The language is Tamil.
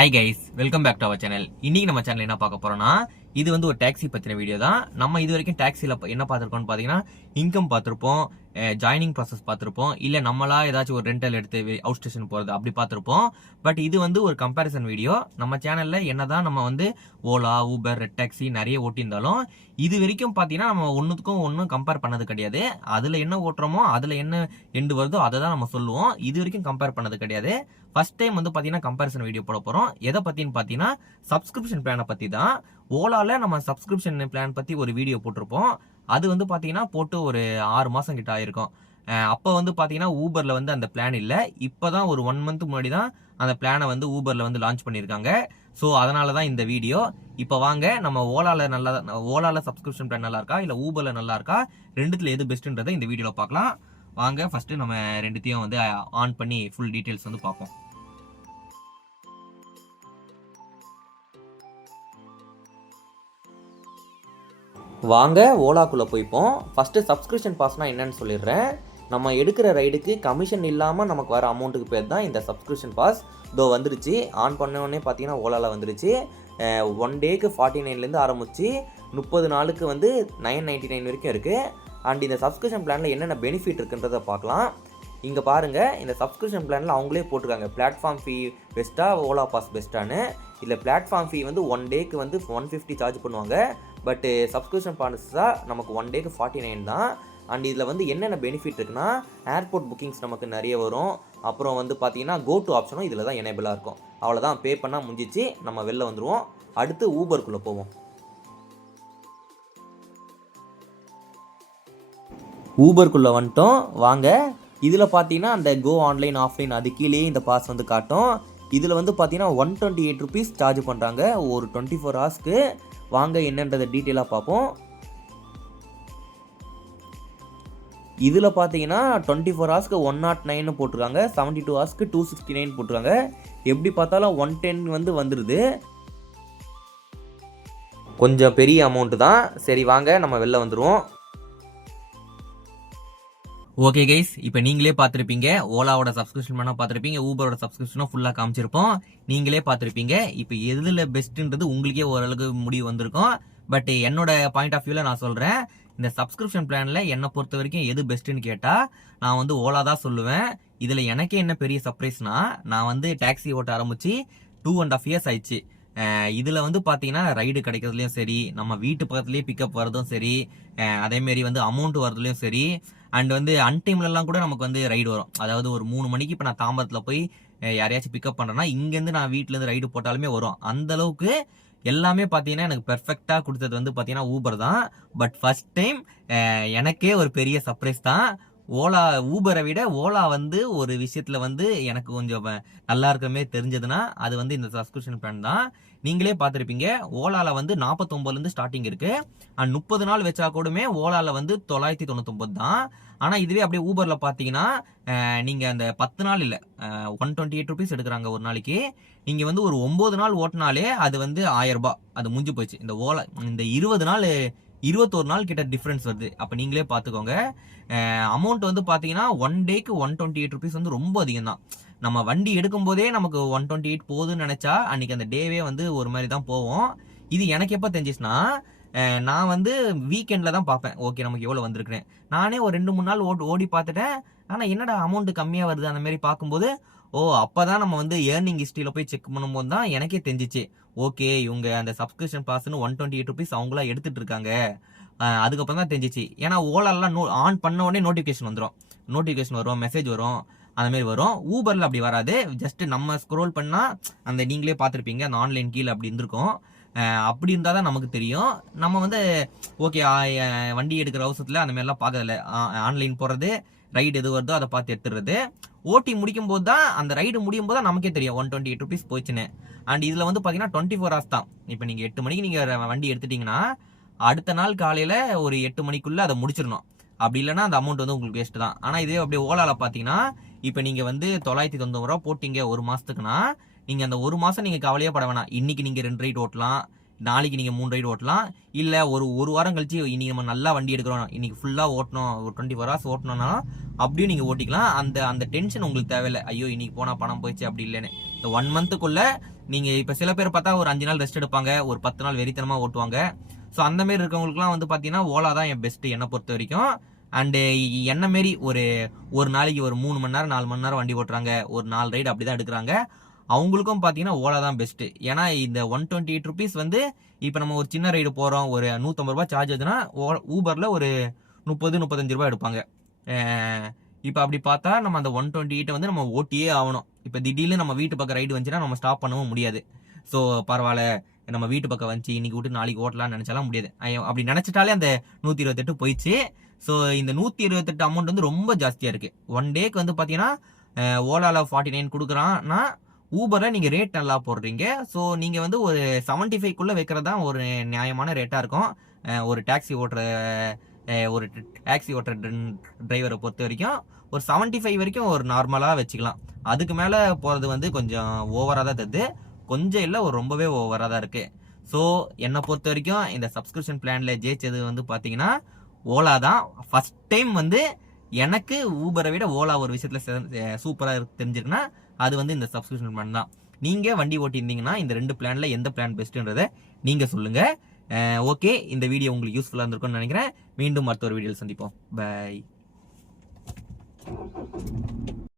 Hi guys, welcome back to our channel. இன்னைக்கு நம்ம சேனல் என்ன பார்க்க போறோம்னா, இது வந்து ஒரு டாக்ஸி பத்தின வீடியோ தான். நம்ம இது வரைக்கும் டாக்ஸில என்ன பார்த்திருக்கோம்னு பாத்தீங்கன்னா, இன்கம் பார்த்திருப்போம், ஜாயினிங் ப்ராசஸ் பார்த்திருப்போம், இல்ல நம்மளா ஏதாச்சும் ஒரு ரெண்டல் எடுத்து அவுட் ஸ்டேஷன் போறது அப்படி பார்த்திருப்போம். பட் இது வந்து ஒரு கம்பேரிசன் வீடியோ. நம்ம சேனல்ல என்னதான் நம்ம வந்து ஓலா, ஊபர், ரெட் டாக்ஸி நிறைய ஓட்டியிருந்தாலும் இது வரைக்கும் பாத்தீங்கன்னா நம்ம ஒன்னுக்கும் ஒன்னும் கம்பேர் பண்ணது கிடையாது. அதுல என்ன ஓட்டுறோமோ அதுல என்ன எண்டு வருதோ அதை தான் நம்ம சொல்லுவோம். இது வரைக்கும் கம்பேர் பண்ணது கிடையாது. ஃபர்ஸ்ட் டைம் வந்து பாத்தீங்கன்னா கம்பேரிசன் வீடியோ போட போறோம். எதை பத்தின்னு பாத்தீங்கன்னா சப்ஸ்கிரிப்ஷன் பிளானை பத்தி தான். ஓலால நம்ம சப்ஸ்கிரிப்ஷன் பிளான் பத்தி ஒரு வீடியோ போட்டிருப்போம். அது வந்து பாத்தீங்கன்னா போட்டு ஒரு 6 மாசம் கிட்ட ஆயிருக்கும். அப்ப வந்து பாத்தீங்கன்னா ஊபர்ல வந்து அந்த பிளான் இல்ல. இப்பதான் ஒரு 1 மந்த் முன்னாடி தான் அந்த பிளானை வந்து ஊபர்ல வந்து லான்ச் பண்ணிருக்காங்க. சோ அதனாலதான் இந்த வீடியோ. இப்ப வாங்க நம்ம ஓலால சப்ஸ்கிரிப்ஷன் பிளான் நல்லா இருக்கா இல்ல ஊபர்ல நல்லா இருக்கா, ரெண்டுத்துல எது பெஸ்ட்ன்றதை இந்த வீடியோல பார்க்கலாம். வாங்க ஃபர்ஸ்ட் நம்ம ரெண்டுத்தையும் வந்து ஆன் பண்ணி ஃபுல் டீடைல்ஸ் வந்து பார்ப்போம். வாங்க ஓலாக்குள்ள போய்ப்போம். ஃபர்ஸ்ட் சப்ஸ்கிரிப்ஷன் பாஸ்னா என்னன்னு சொல்லிடுறேன். நம்ம எடுக்கிற ரைடுக்கு கமிஷன் இல்லாமல் நமக்கு வர அமௌண்ட்டுக்கு பேர் தான் இந்த சப்ஸ்கிரிப்ஷன் பாஸ். இதோ வந்துருச்சு. ஆன் பண்ண உடனே பார்த்தீங்கன்னா ஓலாவில் வந்துருச்சு. 1 டேக்கு 49லேருந்து ஆரம்பிச்சு 30 நாளுக்கு வந்து 999 வரைக்கும் இருக்குது. அண்ட் இந்த சப்ஸ்கிரிப்ஷன் பிளானில் என்னென்ன பெனிஃபிட் இருக்குன்றதை பார்க்கலாம். இங்கே பாருங்கள், இந்த சப்ஸ்கிரிப்ஷன் பிளானில் அவங்களே போட்டிருக்காங்க பிளாட்ஃபார்ம் ஃபீ பெஸ்ட்டாக, ஓலா பாஸ் பெஸ்ட்டானு. இதில் பிளாட்ஃபார்ம் ஃபீ வந்து 1 டேக்கு வந்து 150 சார்ஜ் பண்ணுவாங்க. பட்டு சப்ஸ்கிரிப்ஷன் பாஸ் தான் நமக்கு 1 டேக்கு 49 தான். அண்ட் இதில் வந்து என்னென்ன பெனிஃபிட் இருக்குன்னா, ஏர்போர்ட் புக்கிங்ஸ் நமக்கு நிறைய வரும். அப்புறம் வந்து பார்த்தீங்கன்னா கோ டு ஆப்ஷனும் இதில் தான் எனேபிளாக இருக்கும். அவ்வளோதான், பே பண்ணால் முடிஞ்சிச்சு, நம்ம வெளில வந்துடுவோம். அடுத்து ஊபருக்குள்ளே போவோம். ஊபருக்குள்ளே வந்துட்டோம். வாங்க, இதில் பார்த்தீங்கன்னா அந்த கோ ஆன்லைன் ஆஃப்லைன் அது கீழே இந்த பாஸ் வந்து காட்டும். இதில் வந்து பார்த்தீங்கன்னா 128 ருபீஸ் சார்ஜ் பண்ணுறாங்க ஒரு 24 ஹவர்ஸ்க்கு. வாங்க என்னன்றதை டீட்டெயிலாக பார்ப்போம். இதில் பார்த்தீங்கன்னா 24 ஹவர்ஸ்க்கு 109 போட்டிருக்காங்க, 72 ஹவர்ஸ்க்கு 269 போட்டிருக்காங்க. எப்படி பார்த்தாலும் 110 வந்து வந்துடுது. கொஞ்சம் பெரிய அமௌண்ட் தான். சரி வாங்க நம்ம வெளில வந்துடுவோம். ஓகே கைஸ், இப்போ நீங்களே பார்த்துருப்பீங்க, ஓலாவோட சப்ஸ்கிரிப்ஷன் பண்ணால் பார்த்துருப்பீங்க, ஊபரோட சப்ஸ்கிரிப்ஷனும் ஃபுல்லாக காமிச்சிருப்போம். நீங்களே பார்த்துருப்பீங்க. இப்போ எதில் பெஸ்ட்டுன்றது உங்களுக்கே ஓரளவுக்கு முடிவு வந்திருக்கும். பட் என்னோட பாயிண்ட் ஆஃப் வியூவில் நான் சொல்கிறேன், இந்த சப்ஸ்கிரிப்ஷன் பிளானில் என்னை பொறுத்த வரைக்கும் எது பெஸ்ட்டுன்னு கேட்டால் நான் வந்து ஓலா தான் சொல்லுவேன். இதில் எனக்கே என்ன பெரிய சர்ப்ரைஸ்னா, நான் வந்து டாக்ஸி ஓட்ட ஆரம்பிச்சு 2.5 இயர்ஸ் ஆயிடுச்சு. இதில் வந்து பார்த்தீங்கன்னா ரைடு கிடைக்கிறதுலையும் சரி, நம்ம வீட்டு பக்கத்துலேயே பிக்கப் வரதும் சரி, அதேமாரி வந்து அமௌண்ட் வரதுலையும் சரி, அண்ட் வந்து அன்டைம்லலாம் கூட நமக்கு வந்து ரைடு வரும். அதாவது ஒரு 3 மணிக்கு இப்போ நான் தாம்பரத்தில் போய் யாரையாச்சும் பிக்கப் பண்ணுறேன்னா இங்கேருந்து நான் வீட்டிலேருந்து ரைடு போட்டாலுமே வரும். அந்த அளவுக்கு எல்லாமே பார்த்தீங்கன்னா எனக்கு பெர்ஃபெக்டாக கொடுத்தது வந்து பார்த்தீங்கன்னா ஊபர் தான். பட் ஃபர்ஸ்ட் டைம் எனக்கே ஒரு பெரிய சர்ப்ரைஸ் தான். ஊபரை விட ஓலா வந்து ஒரு விஷயத்துல வந்து எனக்கு கொஞ்சம் நல்லா இருக்கிறமே தெரிஞ்சதுன்னா அது வந்து இந்த சப்ஸ்கிரிப்ஷன் பிளான் தான். நீங்களே பார்த்துருப்பீங்க, ஓலால வந்து 49லேருந்து ஸ்டார்டிங் இருக்கு. அண்ட் 30 நாள் வச்சா கூடமே ஓலால வந்து 999 தான். ஆனா இதுவே அப்படியே ஊபர்ல பாத்தீங்கன்னா நீங்க அந்த 10 நாள் இல்ல 128 ருபீஸ் எடுக்கிறாங்க ஒரு நாளைக்கு. நீங்க வந்து ஒரு 9 நாள் ஓட்டினாலே அது வந்து 1000 ரூபாய், அது முடிஞ்சு போச்சு. இந்த ஓலா இந்த 20 நாள் 21 நாள் கிட்ட டிஃபரன்ஸ் வருது. அப்ப நீங்களே பாத்துக்கோங்க. அமௌண்ட் வந்து பாத்தீங்கன்னா 1 டேக்கு 128 ருபீஸ் வந்து ரொம்ப அதிகம் தான். நம்ம வண்டி எடுக்கும் போதே நமக்கு 128 போகுதுன்னு நினைச்சா அன்னைக்கு அந்த டேவே வந்து ஒரு மாதிரி தான் போவோம். இது எனக்கு எப்ப தெரிஞ்சிச்சுன்னா, நான் வந்து வீக்கெண்ட்ல தான் பார்ப்பேன், ஓகே நமக்கு எவ்வளவு வந்திருக்குன்னு. நானே ஒரு 2-3 நாள் ஓடி பார்த்துட்டேன். ஆனா என்னடா அமௌண்ட் கம்மியா வருது அந்த மாதிரி பார்க்கும்போது, அப்பதான் நம்ம வந்து ஏர்னிங் ஹிஸ்டரியில போய் செக் பண்ணும்போது தான் எனக்கே தெரிஞ்சிச்சு, ஓகே இவங்க அந்த சப்ஸ்கிரிப்ஷன் பாஸ்ன்னு 128 ருபீஸ் அவங்களா எடுத்துட்டு இருக்காங்க. அதுக்கப்புறம் தான் தெரிஞ்சிச்சு. ஏன்னா ஓலாலாம் ஆன் பண்ண உடனே நோட்டிஃபிகேஷன் வரும், மெசேஜ் வரும், அந்த மாதிரி வரும். ஊபர்ல அப்படி வராது. ஜஸ்ட் நம்ம ஸ்க்ரோல் பண்ணா அந்த நீங்களே பார்த்துருப்பீங்க அந்த ஆன்லைன் கீழே அப்படி இருந்திருக்கும். அப்படி இருந்தால் தான் நமக்கு தெரியும். நம்ம வந்து ஓகே வண்டி எடுக்கிற அவசரத்தில் அந்த மாதிரிலாம் பார்க்கறதில்ல. ஆன்லைன் போடுறது, ரைடு எது வருதோ அதை பார்த்து எடுத்துடுறது. ஓட்டி முடிக்கும் போது தான், அந்த ரைடு முடியும் போது தான் நமக்கே தெரியும் 128 ருபீஸ் போச்சுன்னு. அண்ட் இதில் வந்து பார்த்தீங்கன்னா 24 ஹவர்ஸ் தான். இப்போ நீங்கள் 8 மணிக்கு நீங்கள் வண்டி எடுத்துட்டீங்கன்னா அடுத்த நாள் காலையில் ஒரு 8 மணிக்குள்ளே அதை முடிச்சிடணும். அப்படி இல்லைன்னா அந்த அமௌண்ட் வந்து உங்களுக்கு வேஸ்ட் தான். ஆனால் இதே அப்படியே ஓலால பார்த்தீங்கன்னா இப்போ நீங்கள் வந்து 999 ரூபா போட்டீங்க ஒரு மாதத்துக்குன்னா, நீங்கள் அந்த ஒரு மாதம் நீங்கள் கவலையே பட வேணாம். இன்னைக்கு நீங்கள் 2 ரைடு ஓட்டலாம், நாளைக்கு நீங்கள் 3 ரைடு ஓட்டலாம். இல்லை ஒரு வாரம் கழிச்சு இன்னைக்கு நம்ம நல்லா வண்டி எடுக்கிறோம், இன்னைக்கு ஃபுல்லாக ஓட்டணும், ஒரு 24 ஹவர்ஸ் ஓட்டணும்னா அப்படியும் நீங்கள் ஓட்டிக்கலாம். அந்த டென்ஷன் உங்களுக்கு தேவையில்லை. ஐயோ இன்னைக்கு போனால் பணம் போயிடுச்சு அப்படி இல்லைன்னு. இந்த 1 மந்த்துக்குள்ள நீங்க இப்ப சில பேர் பார்த்தா ஒரு 5 நாள் ரெஸ்ட் எடுப்பாங்க, ஒரு 10 நாள் வெறித்தனமா ஓட்டுவாங்க. ஸோ அந்த மாதிரி இருக்கவங்களுக்குலாம் வந்து பாத்தீங்கன்னா ஓலா தான் என் பெஸ்ட் என்னை பொறுத்த வரைக்கும். அண்டு என்ன மாரி ஒரு நாளைக்கு ஒரு 3 மணி நேரம் 4 மணி நேரம் வண்டி ஓட்டுறாங்க, ஒரு 4 ரைடு அப்படிதான் எடுக்கிறாங்க, அவங்களுக்கும் பாத்தீங்கன்னா ஓலா தான் பெஸ்ட். ஏன்னா இந்த 128 ருபீஸ் வந்து இப்ப நம்ம ஒரு சின்ன ரைடு போறோம், ஒரு 150 ரூபாய் சார்ஜ் ஆகுதுன்னா ஊபர்ல ஒரு 30-35 ரூபாய் எடுப்பாங்க. இப்ப அப்படி பார்த்தா நம்ம அந்த 128 வந்து நம்ம ஓட்டியே ஆகணும். இப்ப திடீர்னு நம்ம வீட்டு பக்கம் ரைடு வந்துச்சுன்னா நம்ம ஸ்டாப் பண்ணவும் முடியாது. ஸோ பரவாயில்ல, நம்ம வீட்டு பக்கம் வந்துச்சு, இன்னைக்கு விட்டு நாளைக்கு ஓட்டலாம்னு நினைச்சாலாம் முடியாது. அப்படி நினைச்சிட்டாலே அந்த 128 போயிடுச்சு. ஸோ இந்த 128 அமௌண்ட் வந்து ரொம்ப ஜாஸ்தியா இருக்கு. ஒன் டேக்கு வந்து பாத்தீங்கன்னா ஓலால 49 கொடுக்குறான்னா ஊபர்ல நீங்க ரேட் நல்லா போடுறீங்க. ஸோ நீங்க வந்து ஒரு 75க்குள்ள வைக்கிறதா ஒரு நியாயமான ரேட்டா இருக்கும். ஒரு டாக்ஸி ஓட்டுற டிரைவரை பொறுத்த வரைக்கும் ஒரு 75 வரைக்கும் ஒரு நார்மலா வச்சுக்கலாம். அதுக்கு மேல போறது வந்து கொஞ்சம் ஓவரா தான் தருது. கொஞ்சம் இல்ல, ஒரு ரொம்பவே ஓவரா தான் இருக்கு. ஸோ என்னை பொறுத்த வரைக்கும் இந்த சப்ஸ்கிரிப்ஷன் பிளான்ல ஜெயிச்சது வந்து பாத்தீங்கன்னா ஓலா தான். ஃபர்ஸ்ட் டைம் வந்து எனக்கு ஊபரை விட ஓலா ஒரு விஷயத்துல சூப்பரா தெரிஞ்சிருக்குன்னா அது வந்து இந்த சப்ஸ்கிரிப்ஷன் பிளான் தான். நீங்க வண்டி ஓட்டியிருந்தீங்கன்னா இந்த 2 பிளான்ல எந்த பிளான் பெஸ்ட்ன்றதை நீங்க சொல்லுங்க. ஓகே, இந்த வீடியோ உங்களுக்கு யூஸ்ஃபுல்லா இருந்திருக்கும்னு நினைக்கிறேன். மீண்டும் அடுத்த ஒரு வீடியோவில் சந்திப்போம். பை.